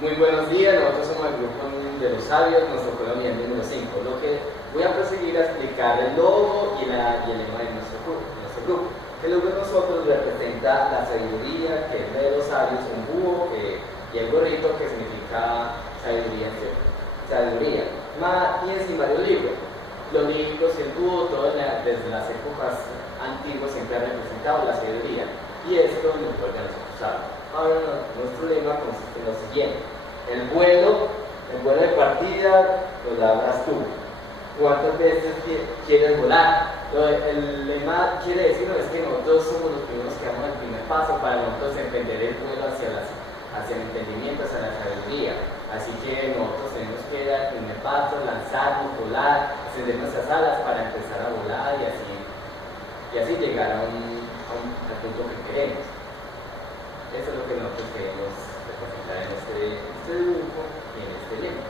Muy buenos días, nosotros somos el grupo de los sabios, nuestro colonia número 5. Lo que voy a proseguir a explicar el logo y el lema de nuestro grupo. El logo de nosotros representa la sabiduría, que es de los sabios, un búho y el gorrito, que significa sabiduría. Tienes varios libros. Los libros y el búho, desde las épocas antiguas, siempre han representado la sabiduría. Y esto nos vuelve a nosotros sabios. Ahora nuestro lema consiste en lo siguiente: el vuelo de partida lo labras tú. ¿Cuántas veces quieres volar? El lema quiere decir es que nosotros somos los primeros que damos el primer paso para nosotros emprender el vuelo hacia el entendimiento, hacia la sabiduría. Así que nosotros tenemos que dar el primer paso, lanzarnos, volar, extender nuestras alas para empezar a volar y así llegar al punto que queremos. Eso es lo que nosotros queremos representar en este dibujo y en este lema.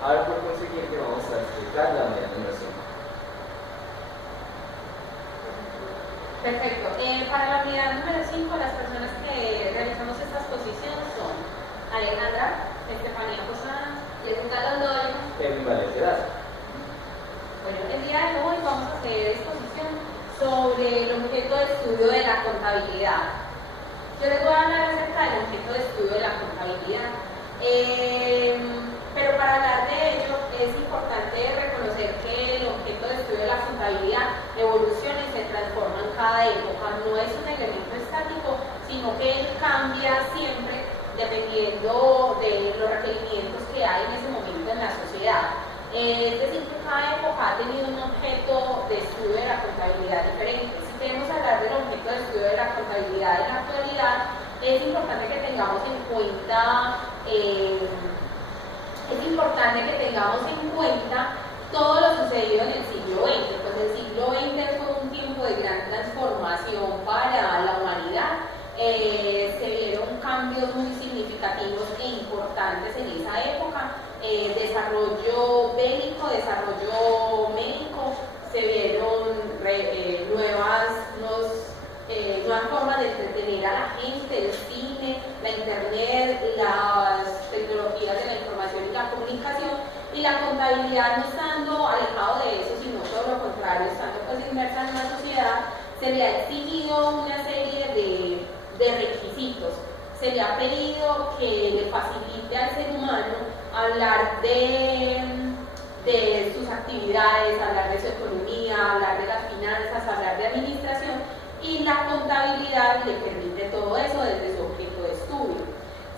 Ahora, por consiguiente, vamos a explicar la unidad número 5. Perfecto. Para la unidad número 5, las personas que realizamos esta exposición son Alejandra, Estefanía Posada, Jessica Londoño, Kevin Valencia. Bueno, el día de hoy vamos a hacer exposición sobre el objeto de estudio de la contabilidad. Yo les voy a hablar acerca del objeto de estudio de la contabilidad, pero para hablar de ello es importante reconocer que el objeto de estudio de la contabilidad evoluciona y se transforma en cada época. No es un elemento estático, sino que él cambia siempre dependiendo de los requerimientos que hay en ese momento en la sociedad. Es decir, que cada época ha tenido un objeto de estudio de la contabilidad diferente. Si queremos hablar del objeto de estudio de la contabilidad en la actualidad, es importante que tengamos en cuenta todo lo sucedido en el siglo XX. Pues el siglo XX fue un tiempo de gran transformación para la humanidad. Se vieron cambios muy significativos e importantes en esa época. Desarrollo bélico, desarrollo médico, se vieron nuevas formas de entretener a la gente, el cine, la internet, las tecnologías de la información y la comunicación, y la contabilidad, no estando alejado de eso, sino todo lo contrario, estando pues inmersa en la sociedad, se le ha exigido una serie de requisitos. Se le ha pedido que le facilite al ser humano hablar de sus actividades, hablar de su economía, hablar de las finanzas, hablar de administración, y la contabilidad le permite todo eso desde su objeto de estudio.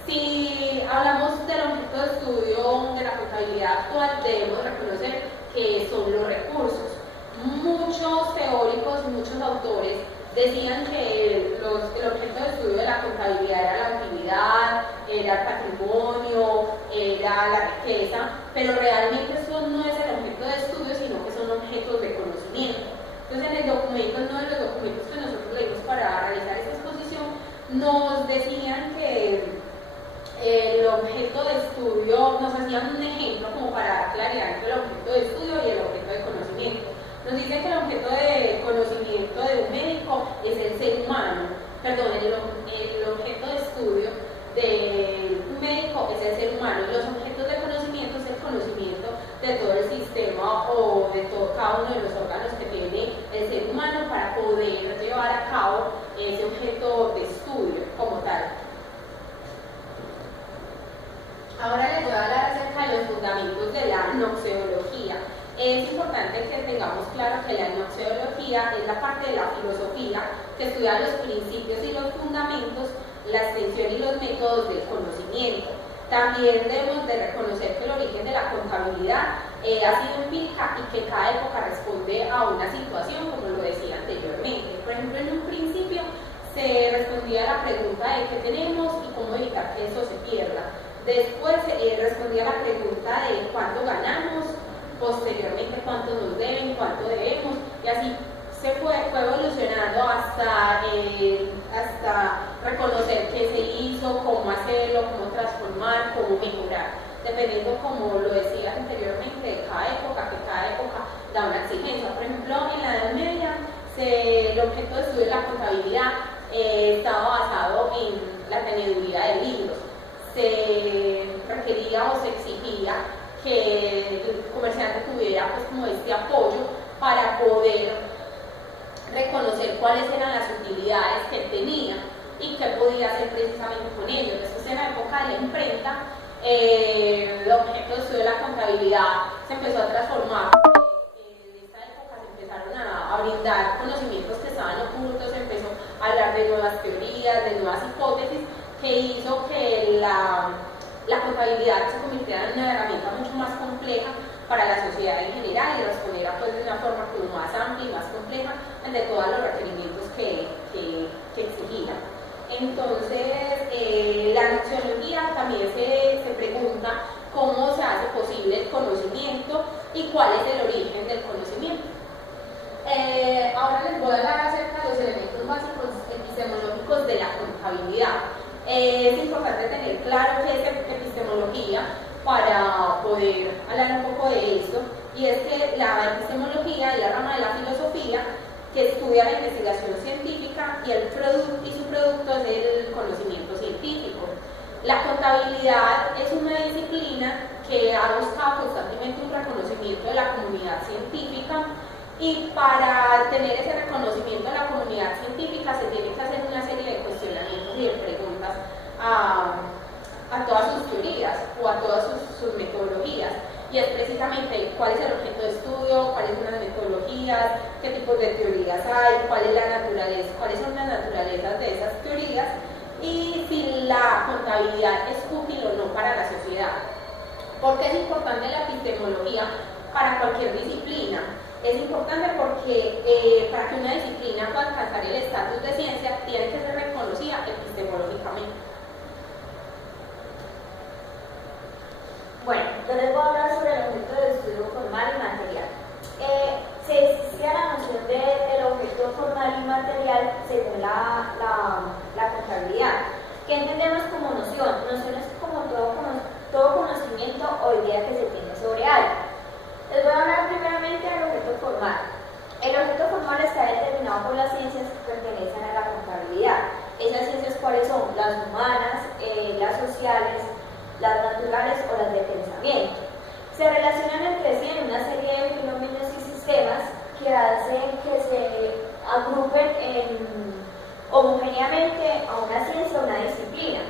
Si hablamos del objeto de estudio de la contabilidad actual, debemos reconocer que son los recursos. Muchos teóricos, muchos autores decían que el objeto de estudio de la contabilidad era la utilidad, era el patrimonio, era la riqueza, pero realmente eso no es el objeto de estudio, sino que son objetos de conocimiento. Entonces, en el documento, uno de los documentos que nosotros leímos para realizar esta exposición, nos decían que el objeto de estudio, nos hacían un ejemplo como para dar claridad entre el objeto de estudio y el objeto de conocimiento. Nos dicen que el objeto de conocimiento de un médico es el ser humano, perdón, el objeto de estudio de un médico es el ser humano, y los objetos de conocimiento es el conocimiento de todo el sistema o de cada uno de los órganos que tiene el ser humano para poder llevar a cabo ese objeto de estudio como tal. Ahora les voy a hablar acerca de los fundamentos de la noxeología. Es importante que tengamos claro que la noxeología es la parte de la filosofía que estudia los principios y los fundamentos, la extensión y los métodos del conocimiento. También debemos de reconocer que el origen de la contabilidad ha sido empírica y que cada época responde a una situación, como lo decía anteriormente. Por ejemplo, en un principio se respondía a la pregunta de qué tenemos y cómo evitar que eso se pierda. Después respondía a la pregunta de cuánto ganamos, posteriormente cuánto nos deben, cuánto debemos, y así se fue evolucionando hasta reconocer qué se hizo, cómo hacerlo, cómo transformar, cómo mejorar, dependiendo, como lo decía anteriormente, de cada época, que cada época da una exigencia. Por ejemplo, en la Edad Media, el objeto de estudio de la contabilidad estaba basado en la teneduría de libros. Se requería o se exigía que el comerciante tuviera pues como este apoyo para poder reconocer cuáles eran las utilidades que él tenía y qué podía hacer precisamente con ellos. Después, en la época de la imprenta, el objeto de estudio de la contabilidad se empezó a transformar. En esta época se empezaron a brindar conocimientos que estaban ocultos, se empezó a hablar de nuevas teorías, de nuevas hipótesis, que hizo que la contabilidad se convirtiera en una herramienta mucho más compleja para la sociedad en general y respondiera pues, de una forma como más amplia y más compleja ante todos los requerimientos que exigía. Entonces, la noxiología también se pregunta cómo se hace posible el conocimiento y cuál es el origen del conocimiento. Ahora les voy a hablar acerca de los elementos básicos epistemológicos de la contabilidad. Es importante tener claro qué es epistemología para poder hablar un poco de esto, y es que la epistemología es la rama de la filosofía que estudia la investigación científica y su producto es el conocimiento científico. La contabilidad es una disciplina que ha buscado constantemente un reconocimiento de la comunidad científica, y para tener ese reconocimiento de la comunidad científica se tiene que hacer una serie de cuestionamientos y de preguntas a todas sus teorías o a todas sus metodologías, y es precisamente cuál es el objeto de estudio, cuáles son las metodologías, qué tipos de teorías hay, cuáles son las naturalezas de esas teorías y si la contabilidad es útil o no para la sociedad. ¿Por qué es importante la epistemología para cualquier disciplina? Es importante porque para que una disciplina pueda alcanzar el estatus de ciencia tiene que ser reconocida epistemológicamente. Bueno, yo les voy a hablar sobre el objeto de estudio formal y material. Se existía la noción del objeto formal y material según la contabilidad. ¿Qué entendemos como noción? Noción es como todo conocimiento o idea que se tiene sobre algo. Les voy a hablar primeramente del objeto formal. El objeto formal está determinado por las ciencias que pertenecen a la contabilidad. ¿Esas ciencias cuáles son? Las humanas, las sociales, las naturales o las de pensamiento. Se relacionan entre sí en una serie de fenómenos y sistemas que hacen que se agrupen homogéneamente a una ciencia o una disciplina.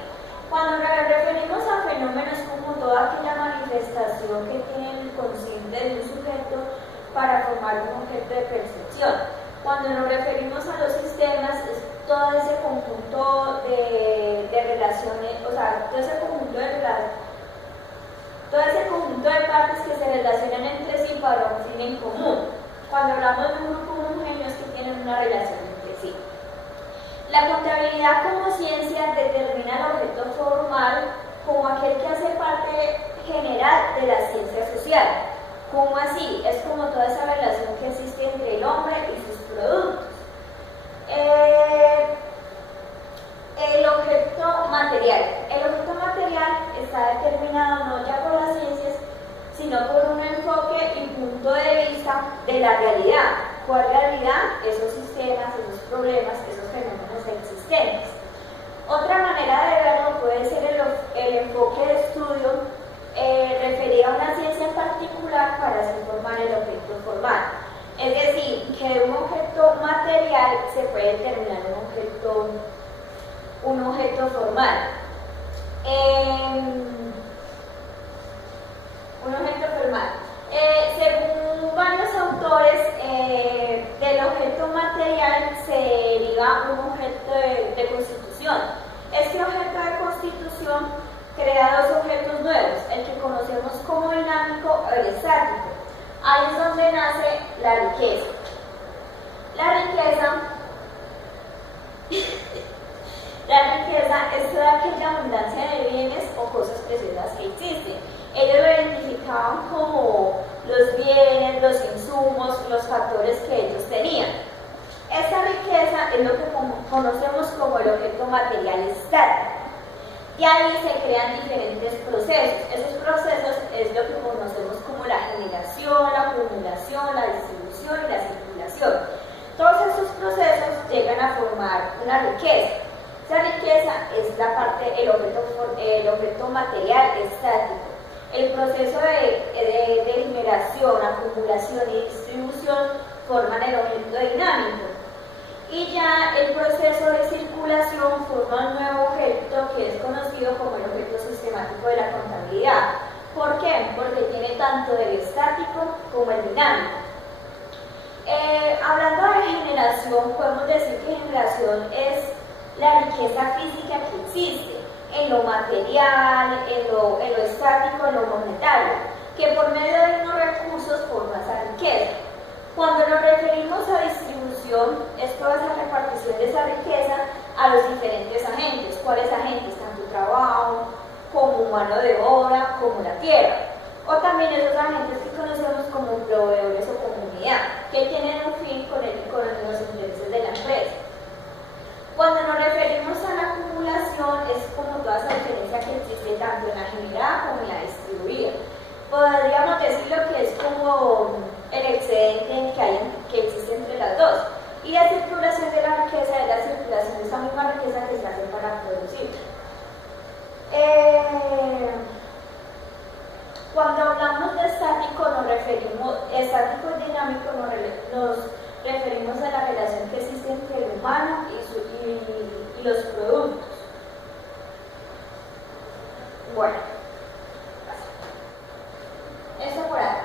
Cuando nos referimos a fenómenos como toda aquella manifestación que tiene el consciente de un sujeto para formar un objeto de percepción. Cuando nos referimos a los sistemas, es todo ese conjunto de relaciones, o sea, todo ese conjunto de partes que se relacionan entre sí para un fin en común. Cuando hablamos de un grupo homogéneo es que tienen una relación entre sí. La contabilidad como ciencia determina el objeto formal como aquel que hace parte general de la ciencia social. ¿Cómo así? Es como toda esa relación que existe entre el hombre y sus productos. El objeto material. El objeto material está determinado no ya por las ciencias, sino por un enfoque y punto de vista de la realidad. ¿Cuál realidad? Esos sistemas, esos problemas, esos fenómenos existentes. Otra manera de verlo puede ser el enfoque de estudio referido a una ciencia en particular para así formar el objeto formal. Es decir, que un objeto material se puede determinar un objeto formal. Un objeto formal. Según varios autores, del objeto material se deriva un objeto de constitución. Este objeto de constitución crea dos objetos nuevos, el que conocemos como dinámico o el estático. Ahí es donde nace la riqueza. La riqueza es toda aquella abundancia de bienes o cosas preciosas que existen. Ellos lo identificaban como los bienes, los insumos, los factores que ellos tenían. Esta riqueza es lo que conocemos como el objeto material estático. Y ahí se crean diferentes procesos. Esos procesos es lo que conocemos como la generación, la acumulación, la distribución y la circulación. Todos estos procesos llegan a formar una riqueza. Esa riqueza es la parte, el objeto material material estático. El proceso de generación, acumulación y distribución forman el objeto dinámico. Y ya el proceso de circulación forma un nuevo objeto que es conocido como el objeto sistemático de la contabilidad. ¿Por qué? Porque tiene tanto el estático como el dinámico. Hablando de generación, podemos decir que generación es la riqueza física que existe en lo material, en lo estático, en lo monetario, que por medio de unos recursos forma esa riqueza. Cuando nos referimos a distribución, es toda esa repartición de esa riqueza a los diferentes agentes. ¿Cuáles agentes? Tanto trabajo, como mano de obra, como la tierra. O también esos agentes que conocemos como proveedores o comunidad, que tienen un fin con los intereses de la empresa. Cuando nos referimos a la acumulación, es como toda esa diferencia que existe tanto en la generada como en la distribuida. Podríamos decirlo que es como el excedente que existe entre las dos. Y la circulación de la riqueza es la circulación de esa misma riqueza que se hace para producir. Cuando hablamos de estático y dinámico, nos referimos a la relación que existe entre el humano y los productos. Bueno, eso por acá.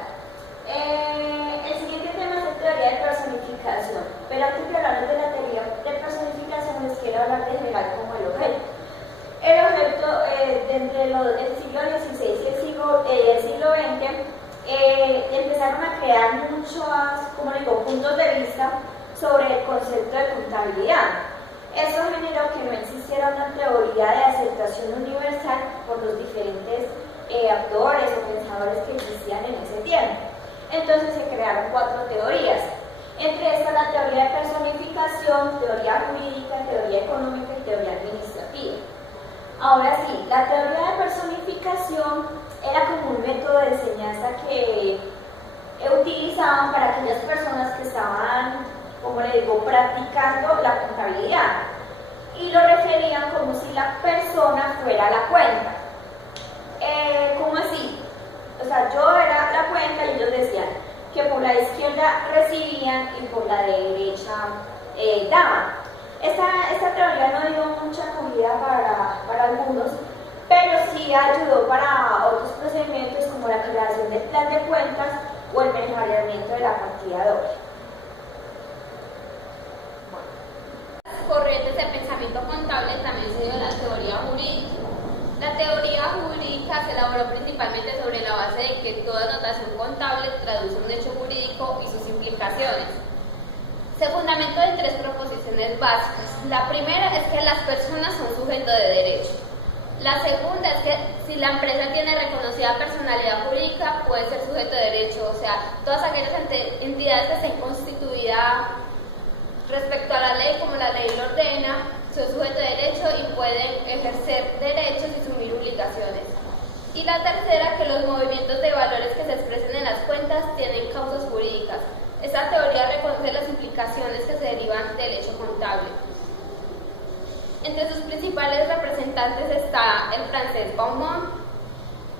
El siguiente tema es la teoría de personificación, pero antes de hablar de la teoría de personificación les quiero hablar de general como el objeto. El objeto, entre el siglo XVI y el siglo XX, empezaron a crear muchos, puntos de vista sobre el concepto de contabilidad. Eso generó que no existiera una teoría de aceptación universal por los diferentes autores o pensadores que existían en ese tiempo. Entonces se crearon 4 teorías. Entre estas la teoría de personificación, teoría jurídica, teoría económica y teoría administrativa. Ahora sí, la teoría de personificación era como un método de enseñanza que utilizaban para aquellas personas que estaban, practicando la contabilidad. Y lo referían como si la persona fuera la cuenta. ¿Cómo así? O sea, yo era la cuenta y ellos decían que por la izquierda recibían y por la derecha daban. Esta teoría no dio mucha acogida para algunos, pero sí ayudó para otros procedimientos como la creación del plan de cuentas o el mejoramiento de la partida doble. Corrientes del pensamiento contable también se dio la teoría jurídica. La teoría jurídica se elaboró principalmente sobre la base de que toda notación contable traduce un hecho jurídico y sus implicaciones. Se fundamentó en 3 proposiciones básicas. La primera es que las personas son sujetos de derecho. La segunda es que si la empresa tiene reconocida personalidad jurídica, puede ser sujeto de derecho. O sea, todas aquellas entidades que estén constituidas respecto a la ley, como la ley lo ordena, son sujetos de derecho y pueden ejercer derechos y asumir obligaciones. Y la tercera, que los movimientos de valores que se expresen en las cuentas tienen causas jurídicas. Esta teoría reconoce las implicaciones que se derivan del hecho contable. Entre sus principales representantes está el francés Baumont,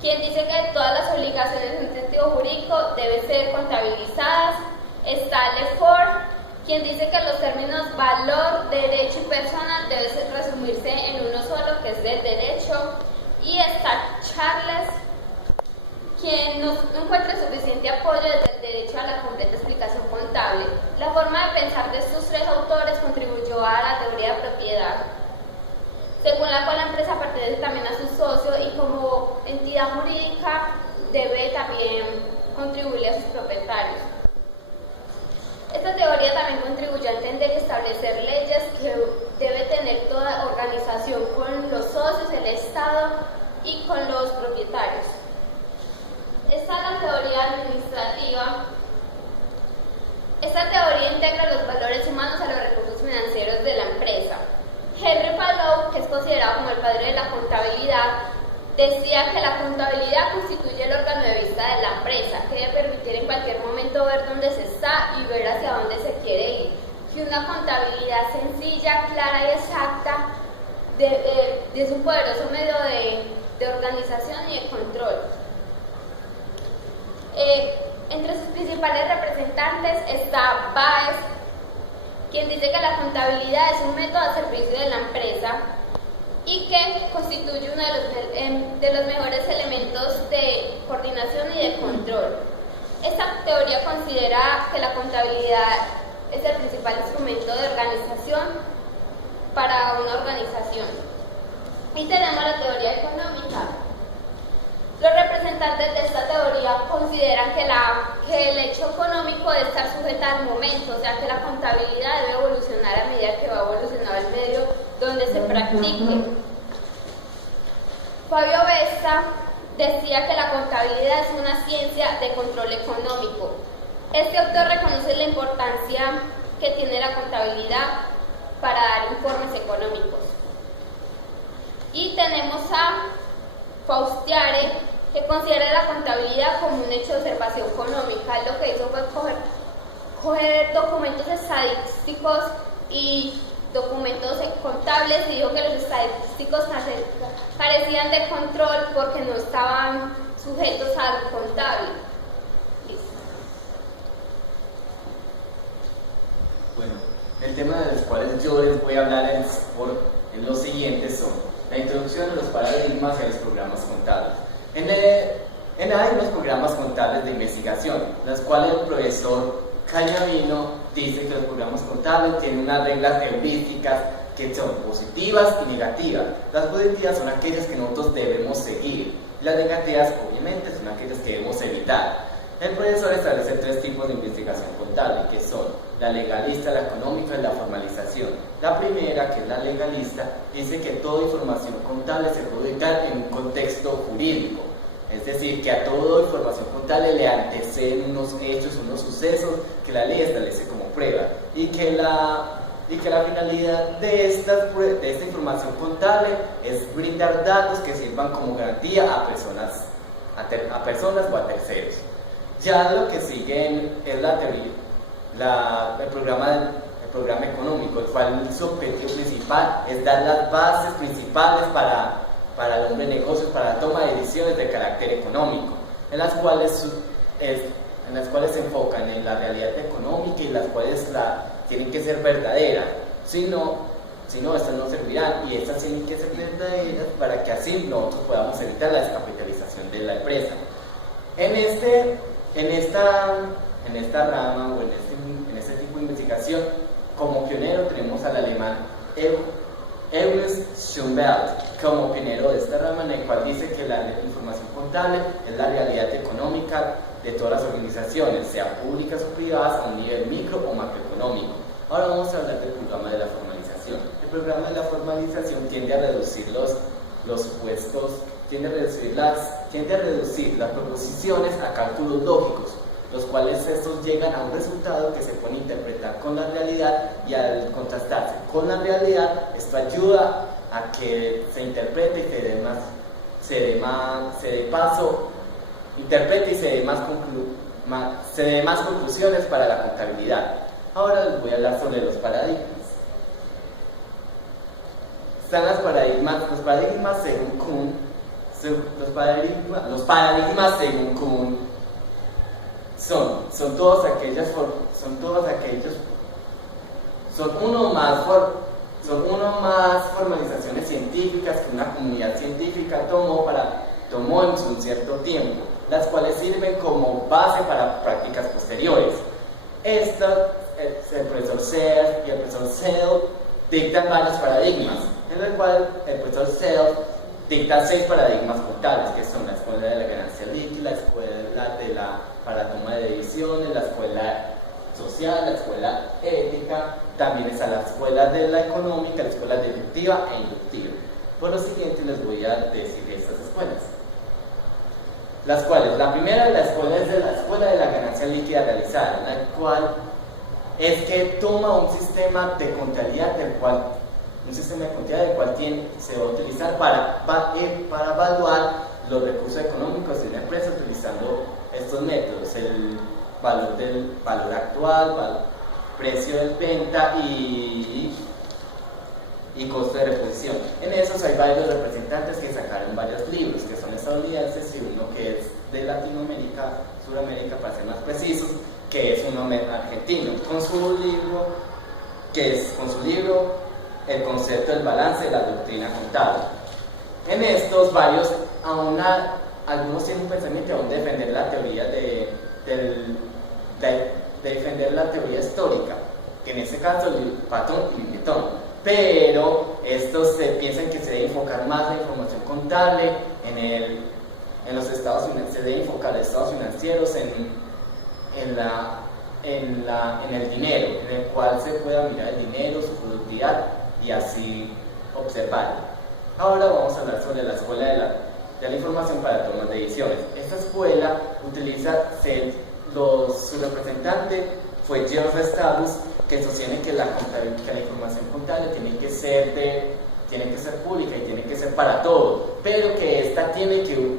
quien dice que todas las obligaciones en sentido jurídico deben ser contabilizadas. Está Lefort, quien dice que los términos valor, derecho y persona deben resumirse en uno solo, que es del derecho. Y está Charles, quien no encuentra suficiente apoyo desde el derecho a la completa explicación contable. La forma de pensar de estos 3 autores contribuyó a la teoría de propiedad, según la cual la empresa pertenece también a sus socios y como entidad jurídica debe también contribuirle a sus propietarios. Esta teoría también contribuyó a entender y establecer leyes que debe tener toda organización con los socios, el Estado y con los propietarios. Esta es la teoría administrativa. Esta teoría integra los valores humanos a los recursos financieros de la empresa. Henry Fallow, que es considerado como el padre de la contabilidad, decía que la contabilidad constituye el órgano de vista de la empresa, que debe permitir en cualquier momento ver dónde se está y ver hacia dónde se quiere ir. Que una contabilidad sencilla, clara y exacta es un poderoso medio de organización y de control. Entre sus principales representantes está Baez, quien dice que la contabilidad es un método al servicio de la empresa y que constituye uno de los mejores elementos de coordinación y de control. Esta teoría considera que la contabilidad es el principal instrumento de organización para una organización. Y tenemos la teoría económica. Los representantes de esta teoría consideran que el hecho económico debe estar sujeto al momento, o sea que la contabilidad debe evolucionar a medida que va evolucionando el medio donde se practique. Fabio Vesta decía que la contabilidad es una ciencia de control económico. Este autor reconoce la importancia que tiene la contabilidad para dar informes económicos. Y tenemos a Faustiare, que considera la contabilidad como un hecho de observación económica. Él lo que hizo fue coger documentos estadísticos y documentos contables y dijo que los estadísticos carecían de control porque no estaban sujetos al contable. Listo. Bueno, el tema de los cuales yo les voy a hablar en los siguientes son la introducción de los paradigmas y los programas contables. Hay unos programas contables de investigación, los cuales el profesor Cañavino dice que los programas contables tienen unas reglas heurísticas que son positivas y negativas. Las positivas son aquellas que nosotros debemos seguir, y las negativas obviamente son aquellas que debemos evitar. El profesor establece 3 tipos de investigación contable, que son la legalista, la económica y la formalización. La primera, que es la legalista, dice que toda información contable se puede ubicar en un contexto jurídico. Es decir, que a toda información contable le anteceden unos hechos, unos sucesos que la ley establece como prueba. Y que la finalidad de esta información contable es brindar datos que sirvan como garantía a personas o a terceros. Ya lo que sigue es la teoría, el programa económico, el cual su objetivo principal es dar las bases principales para el hombre de negocios, para la toma de decisiones de carácter económico, en las cuales se enfocan en la realidad económica y las cuales tienen que ser verdaderas, si no, estas no servirán, y estas tienen que ser verdaderas para que así nosotros podamos evitar la descapitalización de la empresa. En esta rama o en este tipo de investigación, como pionero tenemos al alemán Ernst Schönberg como pionero de esta rama, en el cual dice que la información contable es la realidad económica de todas las organizaciones, sean públicas o privadas, a un nivel micro o macroeconómico. Ahora vamos a hablar del programa de la formalización. El programa de la formalización tiende a reducir los supuestos, tiende a reducir las proposiciones a cálculos lógicos, los cuales estos llegan a un resultado que se puede interpretar con la realidad, y al contrastarse con la realidad, esto ayuda a que se interprete y se dé más conclusiones para la contabilidad. Ahora les voy a hablar sobre los paradigmas. Están los paradigmas según Kuhn. Los paradigmas según Kuhn son uno más formalizaciones científicas que una comunidad científica tomó en un cierto tiempo, las cuales sirven como base para prácticas posteriores. El profesor Self y el profesor Self dictan varios paradigmas, en el cual el profesor Self dicta 6 paradigmas contables, que son la escuela de la ganancia líquida, la escuela para la toma de decisiones, la escuela social, la escuela ética, también está la escuela de la económica, la escuela deductiva e inductiva. Por lo siguiente les voy a decir estas escuelas. Las cuales, la primera de la escuela es la escuela de la ganancia líquida realizada, en la cual es que toma un sistema de contabilidad del cual se va a utilizar para evaluar los recursos económicos de una empresa utilizando estos métodos: el valor actual, precio de venta y y costo de reposición. En esos hay varios representantes que sacaron varios libros, que son estadounidenses, y uno que es de Latinoamérica, Suramérica para ser más precisos, que es uno argentino, con su libro El concepto del balance de la doctrina contable. En estos varios, algunos tienen un pensamiento aún de defender la teoría de defender la teoría histórica, que en este caso Patton y Newton, pero estos piensan que se debe enfocar más la información contable en los estados financieros, se debe enfocar los estados financieros en el dinero, en el cual se pueda mirar el dinero, su productividad y así observarlo. Ahora vamos a hablar sobre la escuela de la información para tomas de decisiones. Esta escuela utiliza, su representante fue George Starbus, que sostiene que la información contable tiene que ser pública y tiene que ser para todo, pero que esta tiene que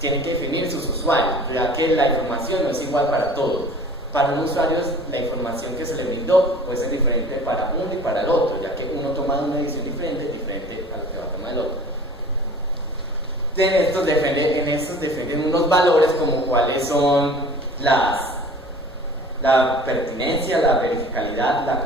definir sus usuarios, ya que la información no es igual para todos. Para un usuario la información que se le brindó puede ser diferente para uno y para el otro, ya que uno toma una decisión diferente a lo que va a tomar el otro. En estos defienden unos valores como cuáles son la pertinencia, la verificabilidad, la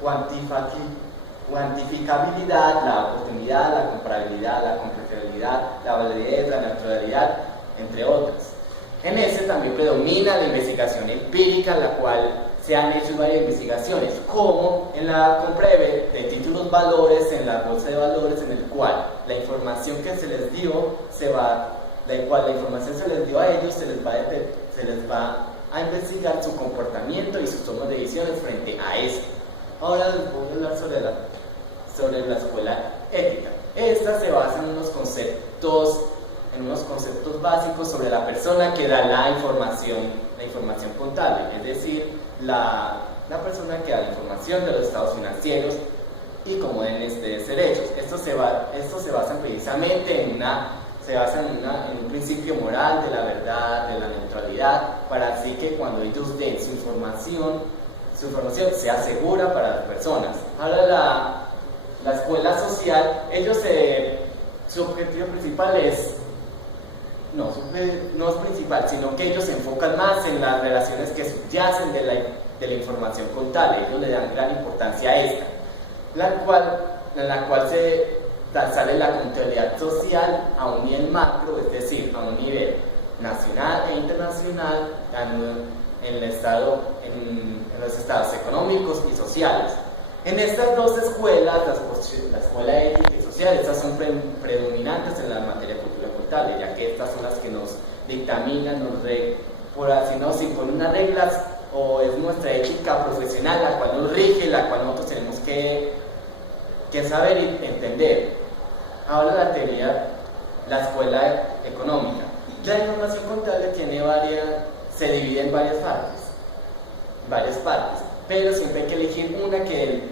cuantificabilidad, la oportunidad, la comparabilidad, la confiabilidad, la validez, la neutralidad, entre otras. En ese también predomina la investigación empírica, la cual se han hecho varias investigaciones, como en la compra de títulos valores, en la bolsa de valores, en el cual la información que se les dio, la información se les dio a ellos, se les va a investigar su comportamiento y sus tomas de decisiones frente a esto. Ahora les voy a hablar sobre la escuela ética. Esta se basa en unos conceptos básicos sobre la persona que da la información contable, es decir, la persona que da la información de los estados financieros y cómo deben ser hechos. Estos se basan precisamente en un principio moral de la verdad, de la neutralidad, para así que cuando ellos den su información sea segura para las personas. Ahora la escuela social, su objetivo principal no es principal, sino que ellos se enfocan más en las relaciones que subyacen de la información contable. Ellos le dan gran importancia a esta, en la cual sale la contabilidad social a un nivel macro, es decir, a un nivel nacional e internacional, en los estados económicos y sociales. En estas dos escuelas, la escuela ética y social, estas son predominantes en la materia de cultura contable, ya que estas son las que nos dictaminan, por así no, si con unas reglas, o es nuestra ética profesional la cual nos rige, la cual nosotros tenemos que saber y entender. Ahora la escuela económica. La información contable se divide en varias partes, pero siempre hay que elegir una que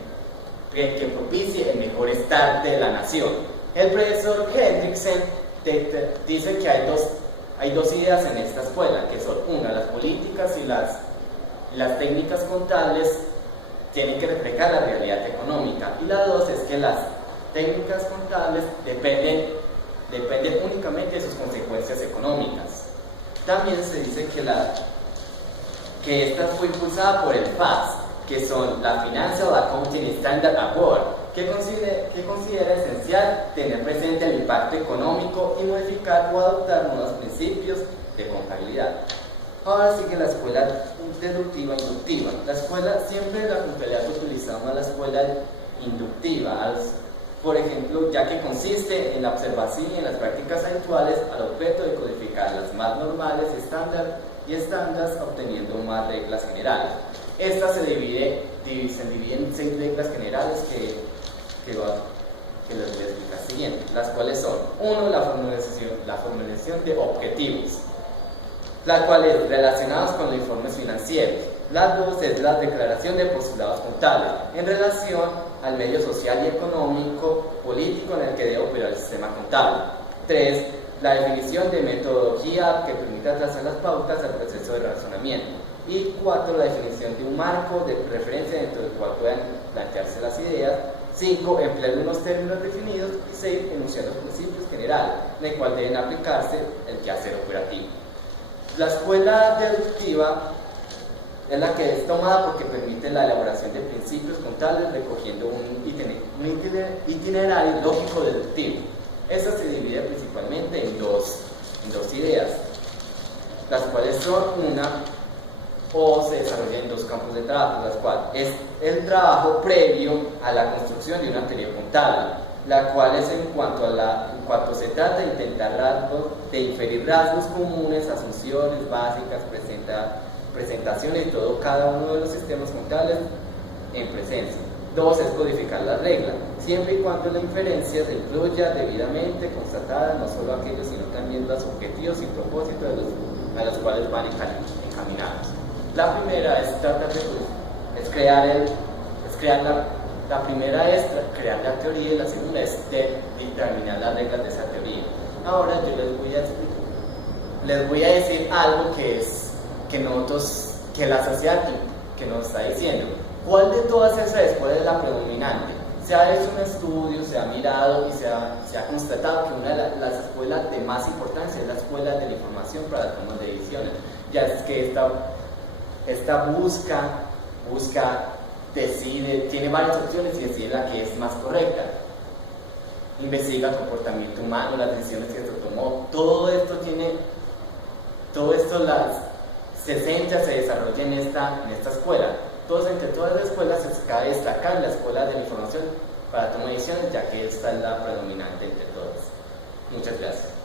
propicie el mejor estar de la nación. El profesor Hendrickson dice que hay dos ideas en esta escuela, que son una, las políticas y las técnicas contables tienen que reflejar la realidad económica, y la dos es que las técnicas contables dependen únicamente de sus consecuencias económicas. También se dice que esta fue impulsada por el FAS, que son la Financial Accounting Standard Award, que considera esencial tener presente el impacto económico y modificar o adoptar nuevos principios de contabilidad. Ahora sigue la escuela deductiva e inductiva. Siempre la contabilidad utilizamos la escuela inductiva, por ejemplo, ya que consiste en la observación y en las prácticas habituales al objeto de codificar las más normales y estándares, obteniendo más reglas generales. Esta se divide en 6 reglas generales que les voy a explicar siguiente, las cuales son: 1. La formulación de objetivos, las cuales relacionadas con los informes financieros. La 2 es la declaración de postulados contables en relación al medio social y económico político en el que debe operar el sistema contable. 3. La definición de metodología que permita trazar las pautas al proceso de razonamiento. Y 4. La definición de un marco de referencia dentro del cual puedan plantearse las ideas. 5. Emplear unos términos definidos. Y 6. Enunciar los principios generales, en el cual deben aplicarse el quehacer operativo. La escuela deductiva es la que es tomada porque permite la elaboración de principios contables recogiendo un itinerario lógico deductivo. Esta se divide principalmente en dos ideas, las cuales son o se desarrollan en dos campos de trabajo, las cuales es el trabajo previo a la construcción de una teoría contable, la cual es en cuanto se trata de intentar de inferir rasgos comunes, asunciones básicas, presentaciones de cada uno de los sistemas contables en presencia. 2. Es codificar la regla, siempre y cuando la inferencia se incluya debidamente constatada no solo aquellos, sino también los objetivos y propósitos a los cuales van encaminados. La primera es la primera es crear la teoría y la segunda es determinar las reglas de esa teoría. Ahora yo les voy a decir algo que la sociedad que nos está diciendo. ¿Cuál de todas esas escuelas es la predominante? Se ha hecho un estudio, se ha mirado y se ha constatado que una de las escuelas de más importancia es la escuela de la información para la toma de decisiones, ya es que esta busca, decide, tiene varias opciones y decide la que es más correcta. Investiga el comportamiento humano, las decisiones que se tomó, todo esto se centra, se desarrolla en esta escuela. Entonces, entre todas las escuelas se cabe destacar la escuela de la información para la toma de decisiones, ya que esta es la predominante entre todas. Muchas gracias.